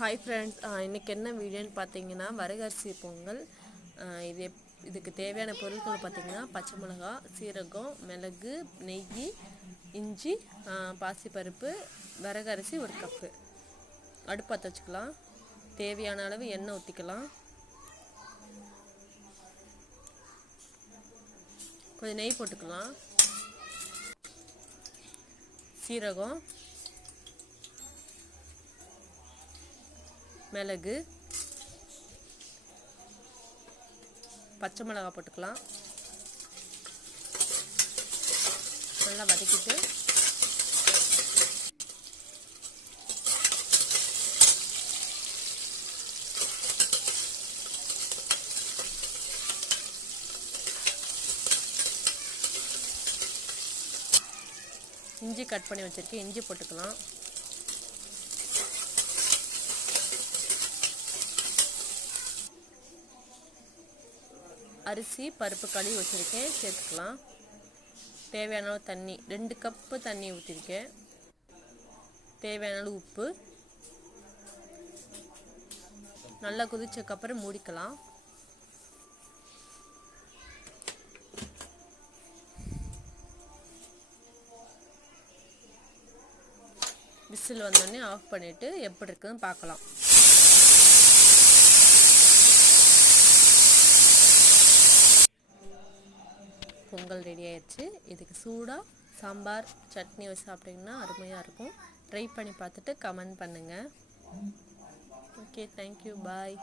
Hi friends, இன்றைக்கி என்ன வீடியோன்னு பார்த்தீங்கன்னா வரகரிசி பொங்கல். இதுக்கு தேவையான பொருட்கள் பார்த்திங்கன்னா பச்சை மிளகா, சீரகம், மிளகு, நெய், இஞ்சி, பாசிப்பருப்பு, வரகரிசி 1 கப்பு. அடுப்பு பற்ற வச்சுக்கலாம். தேவையான அளவு எண்ணெய் ஊற்றிக்கலாம். கொஞ்சம் நெய் போட்டுக்கலாம். சீரகம், மிளகு, பச்சை மிளகாய் போட்டுக்கலாம். நல்லா வதக்கிட்டு இஞ்சி கட் பண்ணி வச்சுருக்கேன், இஞ்சி போட்டுக்கலாம். அரிசி பருப்பு கழுவி வச்சுருக்கேன், சேர்த்துக்கலாம். தேவையான அளவு தண்ணி, 2 கப்பு தண்ணி ஊற்றிருக்கேன். தேவையான அளவு உப்பு. நல்லா கொதிச்சக்கப்புறம் மூடிக்கலாம். விசில் வந்தோடனே ஆஃப் பண்ணிவிட்டு எப்படி இருக்குன்னு பார்க்கலாம். பொங்கல் ரெடி ஆயிடுச்சு. இதுக்கு சூடாக சாம்பார் சட்னி வச்சு சாப்பிட்டிங்கன்னா அருமையாக இருக்கும். ட்ரை பண்ணி பார்த்துட்டு கமெண்ட் பண்ணுங்கள். ஓகே, தேங்க்யூ, பாய்.